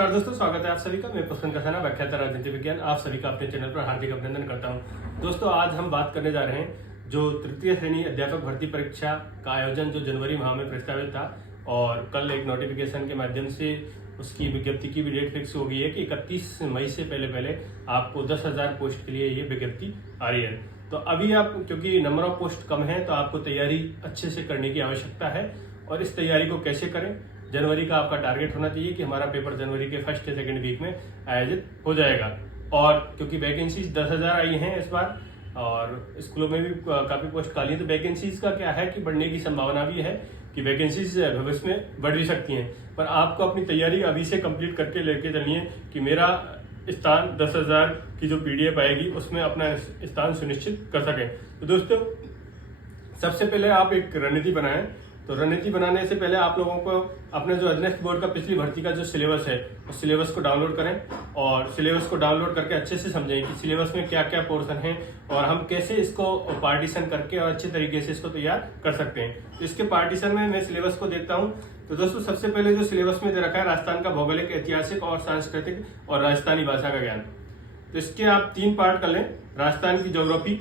नमस्कार दोस्तों, स्वागत है आप सभी का। मैं पुष्पन कसाना, व्याख्याता राजनीति विज्ञान, आप सभी का अपने चैनल पर हार्दिक अभिनंदन करता हूं। दोस्तों, आज हम बात करने जा रहे हैं जो तृतीय श्रेणी अध्यापक भर्ती परीक्षा का आयोजन जो जनवरी माह में प्रस्तावित था और कल एक नोटिफिकेशन के माध्यम से उसकी विज्ञप्ति की भी डेट फिक्स हो गई है कि 31 मई से पहले आपको 10,000 पोस्ट के लिए ये विज्ञप्ति आ रही है। तो अभी आप, क्योंकि नंबर ऑफ पोस्ट कम है, तो आपको तैयारी अच्छे से करने की आवश्यकता है। और इस तैयारी को कैसे करें? जनवरी का आपका टारगेट होना चाहिए कि हमारा पेपर जनवरी के फर्स्ट या सेकेंड वीक में आयोजित हो जाएगा। और क्योंकि वैकेंसीज 10,000 आई हैं इस बार और स्कूलों में भी काफी पोस्ट खाली है, तो वैकेंसीज का क्या है कि बढ़ने की संभावना भी है कि वैकेंसीज भविष्य में बढ़ भी सकती हैं। पर आपको अपनी तैयारी अभी से कंप्लीट करके लेके चलिए कि मेरा स्थान 10,000 की जो पीडीएफ आएगी उसमें अपना स्थान सुनिश्चित कर सकें। तो दोस्तों, सबसे पहले आप एक रणनीति बनाएं। तो रणनीति बनाने से पहले आप लोगों को अपने जो अधीनस्थ बोर्ड का पिछली भर्ती का जो सिलेबस है उस सिलेबस को डाउनलोड करें और सिलेबस को डाउनलोड करके अच्छे से समझें कि सिलेबस में क्या क्या पोर्शन है और हम कैसे इसको पार्टीशन करके और अच्छे तरीके से इसको तैयार कर सकते हैं। तो इसके पार्टीशन में मैं सिलेबस को देखता हूँ। तो दोस्तों, सबसे पहले जो सिलेबस में दे रखा है राजस्थान का भौगोलिक, ऐतिहासिक और सांस्कृतिक और राजस्थानी भाषा का ज्ञान। तो इसके आप 3 पार्ट कर लें, राजस्थान की ज्योग्राफी,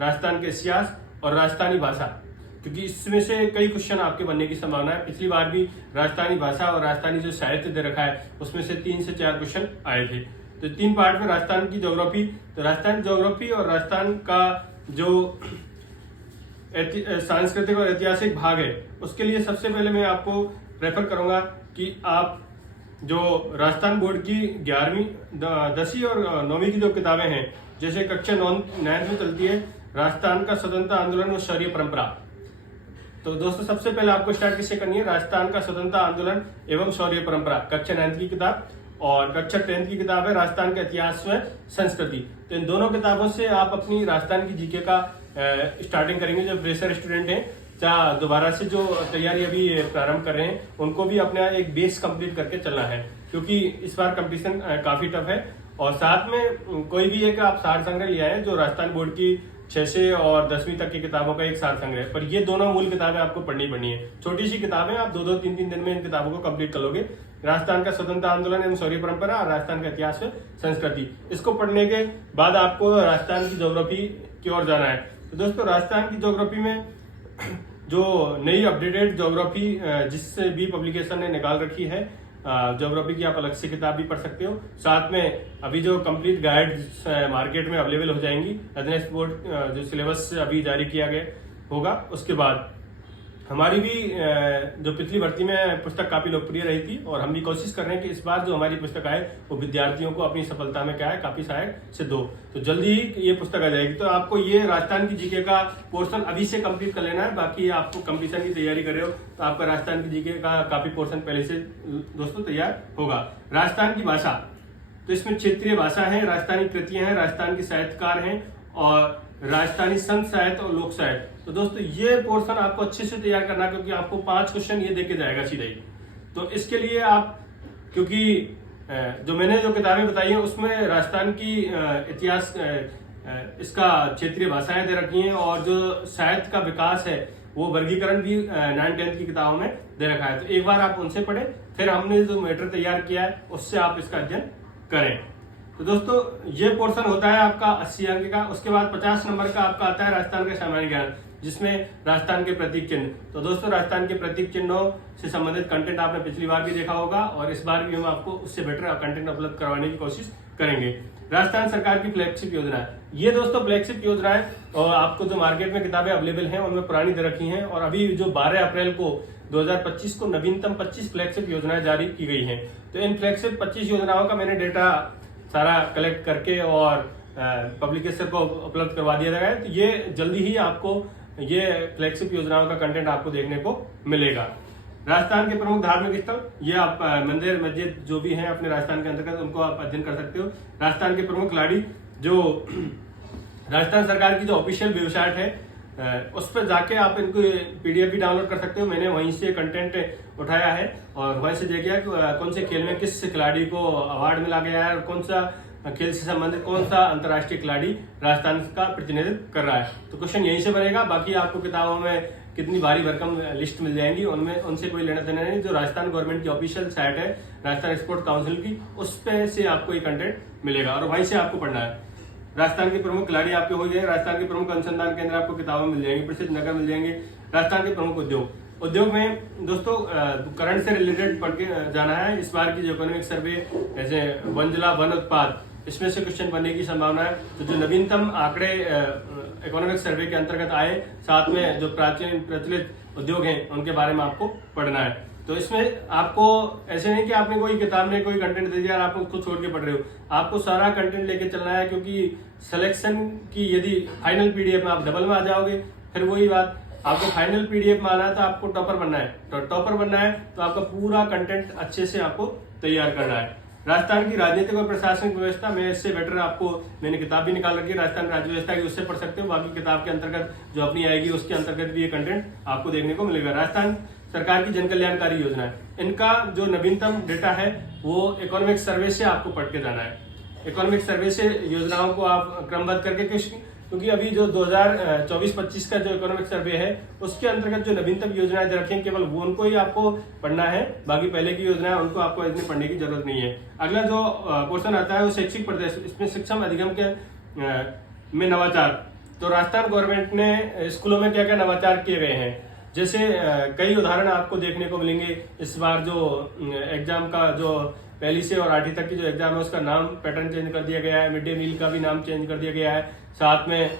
राजस्थान के इतिहास और राजस्थानी भाषा, क्योंकि इसमें से कई क्वेश्चन आपके बनने की संभावना है। पिछली बार भी राजस्थानी भाषा और राजस्थानी जो साहित्य दे रखा है उसमें से 3 से 4 क्वेश्चन आए थे। तो 3 पार्ट में राजस्थान की ज्योग्राफी, तो राजस्थान ज्योग्राफी और राजस्थान का जो सांस्कृतिक और ऐतिहासिक भाग है उसके लिए सबसे पहले मैं आपको रेफर करूंगा कि आप जो राजस्थान बोर्ड की 11वीं, 10वीं और 9वीं की जो किताबें हैं, जैसे कक्षा 9 में चलती है राजस्थान का स्वतंत्रता आंदोलन और शौर्य परंपरा। तो दोस्तों, सबसे पहले आपको स्टार्ट किससे करनी है? राजस्थान का स्वतंत्रता आंदोलन एवं शौर्य परंपरा, कक्षा 9 की किताब। और कक्षा 10 की किताब है राजस्थान का इतिहास व संस्कृति। तो इन दोनों किताबों से आप अपनी राजस्थान की जीके का स्टार्टिंग करेंगे। जो फ्रेशर स्टूडेंट हैं या दोबारा से जो तैयारी अभी प्रारंभ कर रहे हैं, उनको भी अपना एक बेस कंप्लीट करके चलना है, क्योंकि इस बार कंपटीशन काफी टफ है। और साथ में कोई भी एक आप सार संग्रह लिया है जो राजस्थान बोर्ड की 6 से और 10वीं तक की किताबों का एक सार संग्रह, पर ये दोनों मूल किताबें आपको पढ़नी है। छोटी सी किताबें, आप 2-2, 3-3 दिन में इन किताबों को कंप्लीट कर लोगे। राजस्थान का स्वतंत्रता आंदोलन एवं शौर्य परंपरा और राजस्थान का इतिहास संस्कृति, इसको पढ़ने के बाद आपको राजस्थान की ज्योग्राफी की ओर जाना है। तो दोस्तों, राजस्थान की ज्योग्राफी में जो नई अपडेटेड ज्योग्राफी जिससे भी पब्लिकेशन ने निकाल रखी है, ज्योग्राफी की आप अलग से किताब भी पढ़ सकते हो। साथ में अभी जो कंप्लीट गाइड मार्केट में अवेलेबल हो जाएंगी, अधीनस्थ बोर्ड जो सिलेबस अभी जारी किया गया होगा उसके बाद। हमारी भी जो पिछली भर्ती में पुस्तक काफी लोकप्रिय रही थी और हम भी कोशिश कर रहे हैं कि इस बार जो हमारी पुस्तक आए वो विद्यार्थियों को अपनी सफलता में क्या है, काफी सहायक सिद्ध हो। तो जल्दी ही ये पुस्तक आ जाएगी। तो आपको ये राजस्थान की जीके का पोर्शन अभी से कंप्लीट कर लेना है। बाकी आपको कंपटीशन की तैयारी कर रहे हो तो आपका राजस्थान की जीके का काफी पोर्शन पहले से दोस्तों तैयार होगा। राजस्थान की भाषा, तो इसमें क्षेत्रीय भाषा है, राजस्थानी कृतियां हैं, राजस्थान के साहित्यकार हैं और राजस्थानी संत साहित्य और लोक साहित्य। तो दोस्तों, ये पोर्शन आपको अच्छे से तैयार करना, क्योंकि आपको 5 क्वेश्चन ये देके जाएगा सीधे ही। तो इसके लिए आप, क्योंकि जो मैंने जो किताबें बताई हैं उसमें राजस्थान की इतिहास, इसका क्षेत्रीय भाषाएं दे रखी हैं और जो साहित्य का विकास है वो वर्गीकरण भी 9-10 की किताबों में दे रखा है। तो एक बार आप उनसे पढ़ें, फिर हमने जो मैटर तैयार किया है उससे आप इसका अध्ययन करें। तो दोस्तों, ये पोर्शन होता है आपका 80 अंक का। उसके बाद 50 नंबर का आपका आता है राजस्थान का सामान्य ज्ञान, जिसमें राजस्थान के प्रतीक चिन्ह। तो दोस्तों, राजस्थान के प्रतीक चिन्हों से संबंधित कंटेंट आपने पिछली बार भी देखा होगा और इस बार भी हम आपको उससे बेटर कंटेंट उपलब्ध करवाने की कोशिश करेंगे। राजस्थान सरकार की फ्लैगशिप योजना, ये दोस्तों फ्लैगशिप योजना है और आपको जो मार्केट में किताबें अवेलेबल हैं उनमें पुरानी दे रखी हैं और अभी जो 12 अप्रैल को 2025 को नवीनतम 25 फ्लैगशिप योजनाएं जारी की गई हैं। तो इन फ्लैगशिप 25 योजनाओं का मैंने डेटा सारा कलेक्ट करके और पब्लिकेशन को उपलब्ध करवा दिया गया है। तो ये जल्दी ही आपको ये फ्लैगशिप योजनाओं का कंटेंट आपको देखने को मिलेगा। राजस्थान के प्रमुख धार्मिक स्थल, ये आप मंदिर मस्जिद जो भी हैं अपने राजस्थान के अंतर्गत उनको आप अध्ययन कर सकते हो। राजस्थान के प्रमुख खिलाड़ी, जो राजस्थान सरकार की जो ऑफिशियल वेबसाइट है उस पर जाके आप इनको पीडीएफ भी डाउनलोड कर सकते हो। मैंने वहीं से कंटेंट उठाया है और वहीं से देखिए कौन से खेल में किस खिलाड़ी को अवार्ड मिला गया है और कौन सा खेल से संबंधित कौन सा अंतर्राष्ट्रीय खिलाड़ी राजस्थान का प्रतिनिधित्व कर रहा है। तो क्वेश्चन यहीं से बनेगा। बाकी आपको किताबों में कितनी भारी भरकम लिस्ट मिल जाएंगी, उनमें उनसे कोई लेना देना नहीं। जो राजस्थान गवर्नमेंट की ऑफिशियल साइट है राजस्थान स्पोर्ट्स काउंसिल की, उस पे से आपको ये कंटेंट मिलेगा और वहीं से आपको पढ़ना है। राजस्थान के प्रमुख खिलाड़ी आपके हो गए, राजस्थान के प्रमुख अनुसंधान केंद्र आपको किताबें मिल जाएंगी, प्रसिद्ध नगर मिल जाएंगे, राजस्थान के प्रमुख उद्योग में दोस्तों करंट से रिलेटेड पढ़ के जाना है। इस बार की जो इकोनॉमिक सर्वे जैसे वन जिला वन उत्पाद, इसमें से क्वेश्चन बनने की संभावना है। तो जो नवीनतम आंकड़े इकोनॉमिक सर्वे के अंतर्गत आए, साथ में जो प्राचीन प्रचलित उद्योग हैं उनके बारे में आपको पढ़ना है। तो इसमें आपको ऐसे नहीं कि आपने कोई किताब में कोई कंटेंट दे दिया और आप उसको छोड़ के पढ़ रहे हो, आपको सारा कंटेंट लेके चलना है। क्योंकि सिलेक्शन की यदि फाइनल पीडीएफ में आप डबल में आ जाओगे, फिर वही बात, आपको फाइनल पीडीएफ में आना है तो आपको टॉपर बनना है। तो टॉपर बनना है तो आपका पूरा कंटेंट अच्छे से आपको तैयार करना है। राजस्थान की राजनीतिक और प्रशासनिक व्यवस्था में इससे बेटर आपको मैंने किताब भी निकाल रखी है राजस्थान राज्य व्यवस्था की, उससे पढ़ सकते हो। बाकी किताब के अंतर्गत जो अपनी आएगी उसके अंतर्गत भी ये कंटेंट आपको देखने को मिलेगा। राजस्थान सरकार की जन कल्याणकारी योजना है, इनका जो नवीनतम डेटा है वो इकोनॉमिक सर्वे से आपको पढ़ के जाना है। इकोनॉमिक सर्वे से योजनाओं को आप क्रमबद्ध करके, क्योंकि अभी जो 2024-25 का जो इकोनॉमिक सर्वे है उसके अंतर्गत जो नवीनतम योजनाएं दे रखी हैं केवल वो उनको ही आपको पढ़ना है, बाकी पहले की योजनाएं उनको आपको इतनी पढ़ने की जरूरत नहीं है। अगला जो पोर्शन आता है वो शैक्षिक प्रदेश, इसमें शिक्षण अधिगम के में नवाचार। तो राजस्थान गवर्नमेंट ने स्कूलों में क्या क्या नवाचार किए गए हैं, जैसे कई उदाहरण आपको देखने को मिलेंगे। इस बार जो एग्जाम का जो पहली से और 8वीं तक की जो एग्जाम है उसका नाम पैटर्न चेंज कर दिया गया है, मिड डे मील का भी नाम चेंज कर दिया गया है। साथ में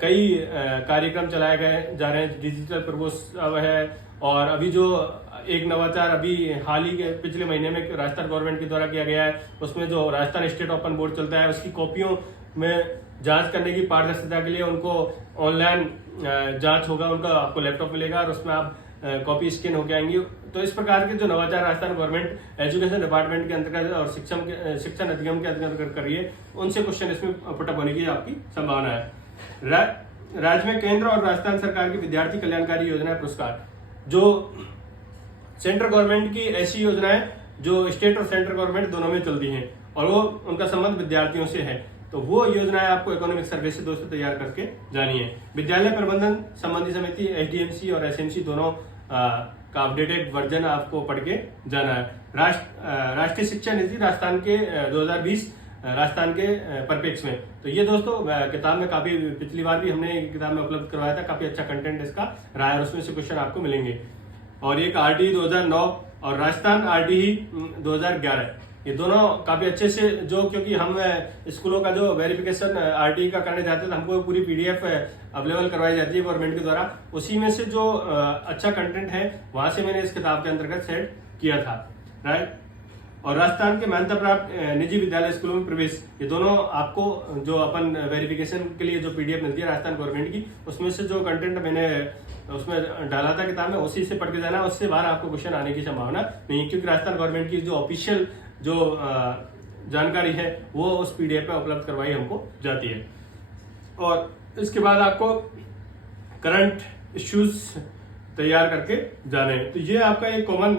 कई कार्यक्रम चलाए गए जा रहे हैं, डिजिटल प्रभुत्व है। और अभी जो एक नवाचार अभी हाल ही के पिछले महीने में राजस्थान गवर्नमेंट के द्वारा किया गया है, उसमें जो राजस्थान स्टेट ओपन बोर्ड चलता है उसकी कॉपियों में जांच करने की पारदर्शिता के लिए उनको ऑनलाइन जांच होगा, उनका आपको लैपटॉप मिलेगा और उसमें आप कॉपी स्कैन होके आएंगी। तो इस प्रकार के जो नवाचार राजस्थान गवर्नमेंट एजुकेशन डिपार्टमेंट के अंतर्गत और शिक्षण अधिगम के अंतर्गत कर रही है, उनसे क्वेश्चन इसमें पुटअप होने की आपकी संभावना है। राज्य में केंद्र और राजस्थान सरकार की विद्यार्थी कल्याणकारी योजना पुरस्कार, जो सेंट्रल गवर्नमेंट की ऐसी योजनाएं जो स्टेट और सेंट्रल गवर्नमेंट दोनों में चलती हैं और वो उनका संबंध विद्यार्थियों से है, तो वो योजनाएं आपको इकोनॉमिक सर्वे से दोस्तों तैयार करके जानी है। विद्यालय प्रबंधन संबंधी समिति एचडीएमसी और एसएमसी दोनों का अपडेटेड वर्जन आपको पढ़ के जाना है। राष्ट्रीय शिक्षा नीति राजस्थान के 2020 राजस्थान के परिप्रेक्ष्य में, तो ये दोस्तों किताब में काफी पिछली बार भी हमने किताब में उपलब्ध करवाया था, काफी अच्छा कंटेंट इसका रहा है, उसमें से क्वेश्चन आपको मिलेंगे। और एक आरटीई 2009 और राजस्थान आरटीई 2011, ये दोनों काफी अच्छे से, जो क्योंकि हम स्कूलों का जो वेरिफिकेशन आरटीई का करने जाते हैं तो हमको पूरी पीडीएफ अवेलेबल करवाई जाती है गवर्नमेंट के द्वारा, उसी में से जो अच्छा कंटेंट है वहां से मैंने इस किताब के अंतर्गत सेट किया था, राइट। और राजस्थान के मान्यता प्राप्त निजी विद्यालय स्कूलों में प्रवेश, ये दोनों आपको जो अपन वेरिफिकेशन के लिए जो पीडीएफ मिलती है राजस्थान गवर्नमेंट की, उसमें से जो कंटेंट मैंने उसमें डाला था किताब में उसी से पढ़ के जाना, उससे बाहर आपको क्वेश्चन आने की संभावना नहीं, क्योंकि राजस्थान गवर्नमेंट की जो ऑफिशियल जो जानकारी है वो उस पीडीएफ पे उपलब्ध करवाई हमको जाती है। और इसके बाद आपको करंट इश्यूज तैयार करके जाने हैं। तो ये आपका एक कॉमन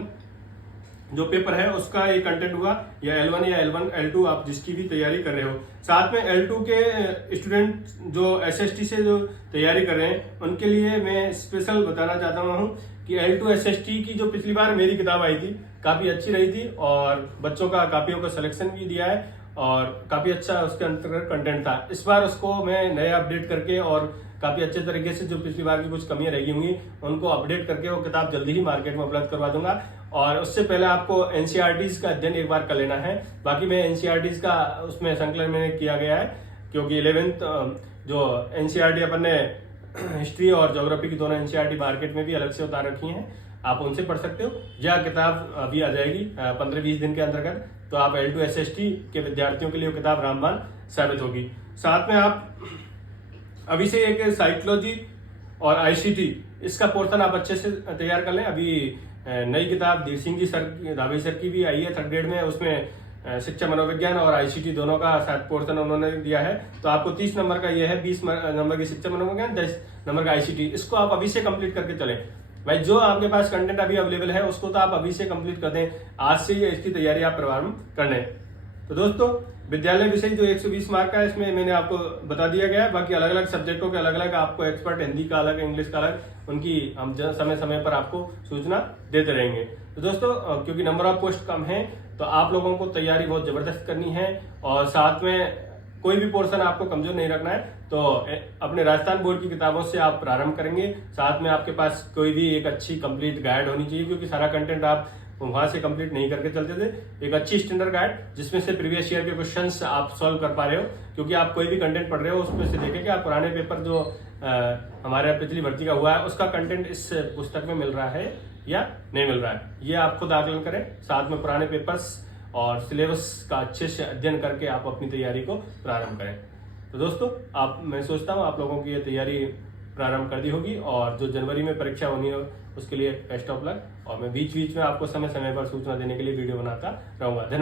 जो पेपर है उसका ये कंटेंट हुआ, या L1 या L1 L2 आप जिसकी भी तैयारी कर रहे हो। साथ में L2 के स्टूडेंट जो SST से जो तैयारी कर रहे हैं उनके लिए मैं स्पेशल बताना चाहता हूँ कि L2 SST की जो पिछली बार मेरी किताब आई थी काफी अच्छी रही थी और बच्चों का कापियों का सिलेक्शन भी दिया है और काफी अच्छा उसके अंतर्गत कंटेंट था। इस बार उसको मैं नया अपडेट करके और काफी अच्छे तरीके से जो पिछली बार की कुछ कमियां रह गई होंगी उनको अपडेट करके वो किताब जल्दी ही मार्केट में उपलब्ध करवा दूंगा। और उससे पहले आपको एनसीईआरटीज का अध्ययन एक बार कर लेना है। बाकी मैं एनसीईआरटीज का उसमें संकलन मैंने किया गया है, क्योंकि 11th जो एनसीईआरटी अपन ने हिस्ट्री और ज्योग्राफी की दोनों एनसीईआरटी मार्केट में भी अलग से उतार रखी हैं, आप उनसे पढ़ सकते हो। यह किताब अभी आ जाएगी 15-20 दिन के अंतर्गत, तो आप L2 SST के विद्यार्थियों के लिए वो किताब रामबाण साबित होगी। साथ में आप अभी से एक साइकोलॉजी और आईसीटी इसका पोर्शन आप अच्छे से तैयार कर लें। अभी नई किताब धीर सिंह जी सर धाबे सर की भी आई है 3rd ग्रेड में, उसमें शिक्षा मनोविज्ञान और आईसीटी दोनों का साथ पोर्शन उन्होंने दिया है। तो आपको 30 नंबर का यह है, 20 नंबर की शिक्षा मनोविज्ञान, 10 नंबर का आईसीटी, इसको आप अभी से कंप्लीट करके चलें। भाई जो आपके पास कंटेंट अभी अवेलेबल है उसको तो आप अभी से कंप्लीट कर दें, आज से ही इसकी तैयारी आप प्रारंभ कर लें। तो दोस्तों विद्यालय विषय जो 120 मार्क का है इसमें मैंने आपको बता दिया गया है। बाकी अलग अलग सब्जेक्टों के अलग अलग आपको एक्सपर्ट, हिंदी का अलग, इंग्लिश का अलग, उनकी हम समय समय पर आपको सूचना देते रहेंगे। तो दोस्तों क्योंकि नंबर ऑफ पोस्ट कम है तो आप लोगों को तैयारी बहुत जबरदस्त करनी है और साथ में कोई भी पोर्शन आपको कमजोर नहीं रखना है। तो अपने राजस्थान बोर्ड की किताबों से आप प्रारंभ करेंगे। साथ में आपके पास कोई भी एक अच्छी कंप्लीट गाइड होनी चाहिए, क्योंकि सारा कंटेंट आप वहां से कंप्लीट नहीं करके चलते थे। एक अच्छी स्टैंडर्ड गाइड जिसमें से प्रीवियस ईयर के क्वेश्चंस आप सॉल्व कर पा रहे हो, क्योंकि आप कोई भी कंटेंट पढ़ रहे हो उसमें से देखें कि आप पुराने पेपर जो हमारे पिछली भर्ती का हुआ है उसका कंटेंट इस पुस्तक में मिल रहा है या नहीं मिल रहा है, ये आप खुद आकलन करें। साथ में पुराने पेपर्स और सिलेबस का अच्छे से अध्ययन करके आप अपनी तैयारी को प्रारंभ करें। तो दोस्तों मैं सोचता हूँ आप लोगों की ये तैयारी प्रारंभ कर दी होगी और जो जनवरी में परीक्षा होनी है उसके लिए बेस्ट ऑफ लक। और मैं बीच बीच में आपको समय समय पर सूचना देने के लिए वीडियो बनाता रहूंगा।